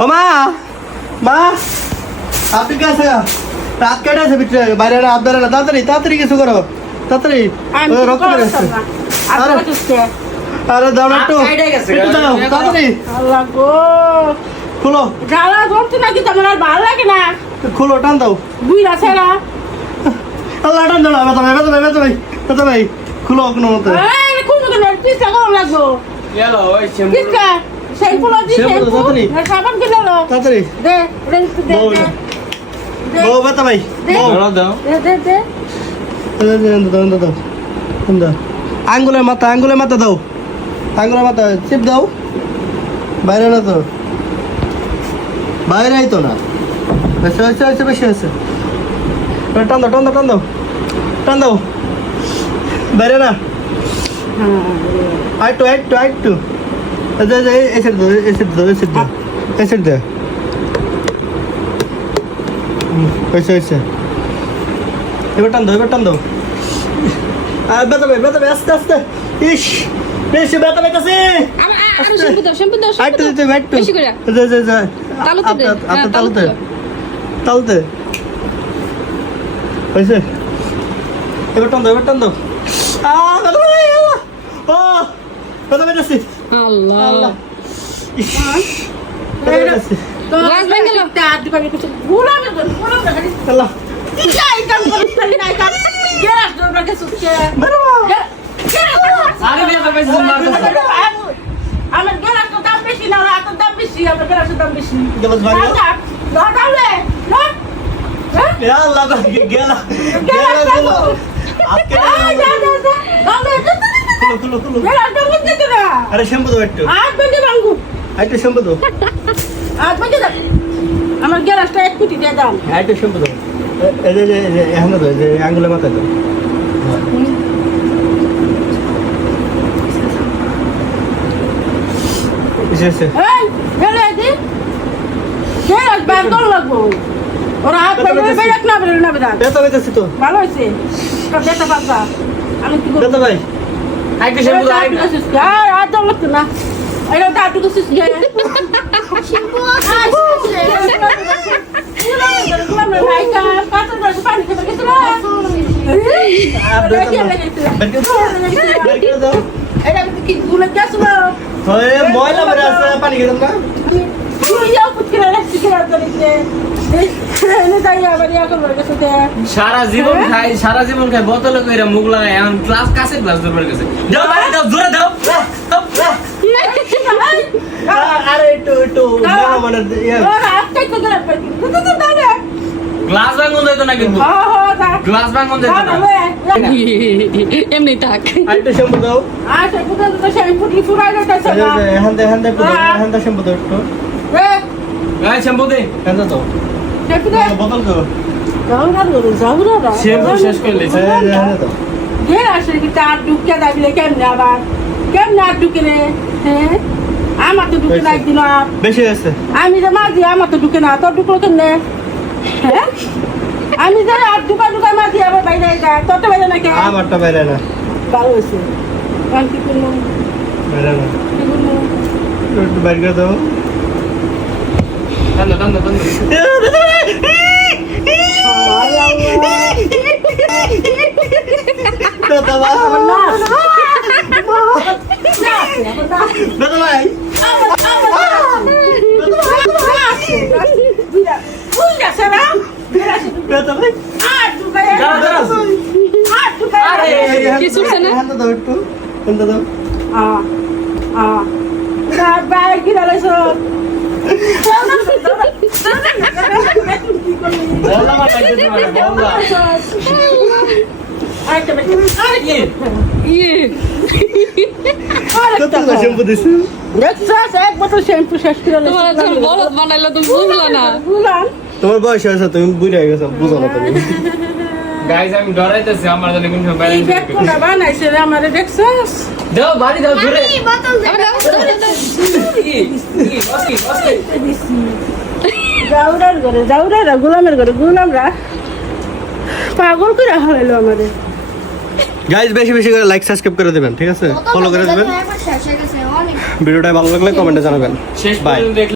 ও মা মা আপনি কে আছে রাত কেটে আছে ভিতরে বাইরে হাত ধরে না তাড়াতাড়ি তাড়াতাড়ি কিছু করো তাড়াতাড়ি রক্ত বের হচ্ছে আরে দাও না একটু দাও তাড়াতাড়ি আল্লাহ গো খুলো জ্বালা ধরতে নাকি তোমার আর ভালো লাগে না খুলো টান দাও বুইরা ছেড়া আল্লাহ টান দাও বেতা ভাই বেতা ভাই বেতা ভাই বেতা ভাই খুলো কোনো মতে এই কোন কোন পিসা গরম লাগবো এলো ওই শ্যাম্পু পিসা শ্যাম্পু লাগি শ্যাম্পু সাবান কিনে লো তাড়াতাড়ি দে রেন্স দে বউ বেতা ভাই বউ দাও দে দে দাও আঙ্গুলের মাথা দাও আঙ্গুলের মাথা চিপ দাও বাইরে না তো বাইরে তো না বেশি হয়েছে হয়েছে বেশি হয়েছে টান দাও টান দাও টান দাও টান দাও বাইরে না আইটু আইটু আইটু এসে দাও এসে দাও এসে দাও এসে দাও হয়েছে হয়েছে এবার টান দাও আর বেতা ভাই আস্তে আস্তে ইস বেশি বেতা ভাইতাছে আরো শ্যাম্পু দাও আইটু দিতে আইটু বেশি করে যা তালুতে দে তালুতে তালুতে হয়েছে এবার টান দাও বেতা ভাই ও বেতা ভাইতাছে আল্লাহ আল্লাহ ইস গ্লাস ভেঙে গেল তা দিবা কিছু গুলা না আল্লাহ যাই কাম করিস না কাম গেরাস দরবার কে সুকে আরে দিয়ে তো বেশি মারতেছ আমার গেরাস তো দাম বেশি না আর তো দাম বেশি আমার গেরাসের দাম বেশি গেলাস ভাই দাঁড়ালে না ইয়া আল্লাহ গেলা গেলা আজকে খুলো খুলো আরে শ্যাম্পু দাও একটু একটু শ্যাম্পু দাও আমার গ্যারাসটা 1 কোটি দিয়ে দাও একটু শ্যাম্পু দাও এই যে এখন দাও যে আঙ্গুলের মাথা দাও এসে এই হেলে দি গ্যারাস বান্দর লাগবো ওরা হাত বাইরে বেরাক না বেরাক বেতা ভাইতাছে তো ভালো হইছে সব বেটা পাতা আমি কি করব বেতা ভাই আইকে শ্যাম্পু দাও আর দাও লাগতো না এটা দাঁড় টুকু সিস গে ময়লা বেড়ে আছে পানি খেতাম না সারা জীবন খাই বোতলে কইরা মুখ লাগাই এখন গ্লাস কাছের গ্লাস ধরবার গেছে দাও ভাই দাও জোরে দাও আরে একটু মানে গ্লাস ভাঙন যাইতো না কিন্তু গ্লাস ভাঙন যাইতো না এমনি থাক আরেকটু শ্যাম্পু দাও এখান শ্যাম্পু দাও একটু গাই শ্যাম্পু দে এখান দাও বোতল দাও শ্যাম্পু শেষ করে লিস এখানে দাও কেমনে আর ঢুকে রে হ্যাঁ আমার তো ঢুকে না একদিন বেশি আছে আমি যে মাঝি আমার তো ঢুকে না তোর ঢুকলো কেমনে হ্যাঁ আমি যে আর ঢুকা মাঝি আবার বাইরে যা তোর তো বাইরে না কে আমারটা বাইরে না ভালো হয়েছে আমি কি করলো বাইরে না কি করলো একটু বাইরে করে দাও টান দাও বেতা ভাই বেতা ভাই বেতা ভাই কিছু হচ্ছে না এখান দাও একটু এখান দাও বললা মার লাগছে বললা ইয়ে কত শ্যাম্পু দিছো এক বোতল শ্যাম্পু শেষ করে তোমার যখন বলদ বানাইলো তুমি বুঝলা না তোমার বয়স হয়েছে তুমি বুঝে গেছো বুঝো না তুমি গাইস আমি ডরাইতেছি আমার জন্য কোন এই ব্যালেন্স ব্যাগ কোনা বানাইছে রে আমারে দেখছস দাও বাড়ি দাও জোরে জাউরার গোলামের ঘরে গোলামরা পাগল করে হারাইলো আমাদের গাইজ বেশি বেশি করে লাইক সাবস্ক্রাইব করে দেবেন, ঠিক আছে? ফলো করে দেবেন। ভিডিওটা ভালো লাগলে কমেন্টে জানাবেন। শেষ বাই। পর্যন্ত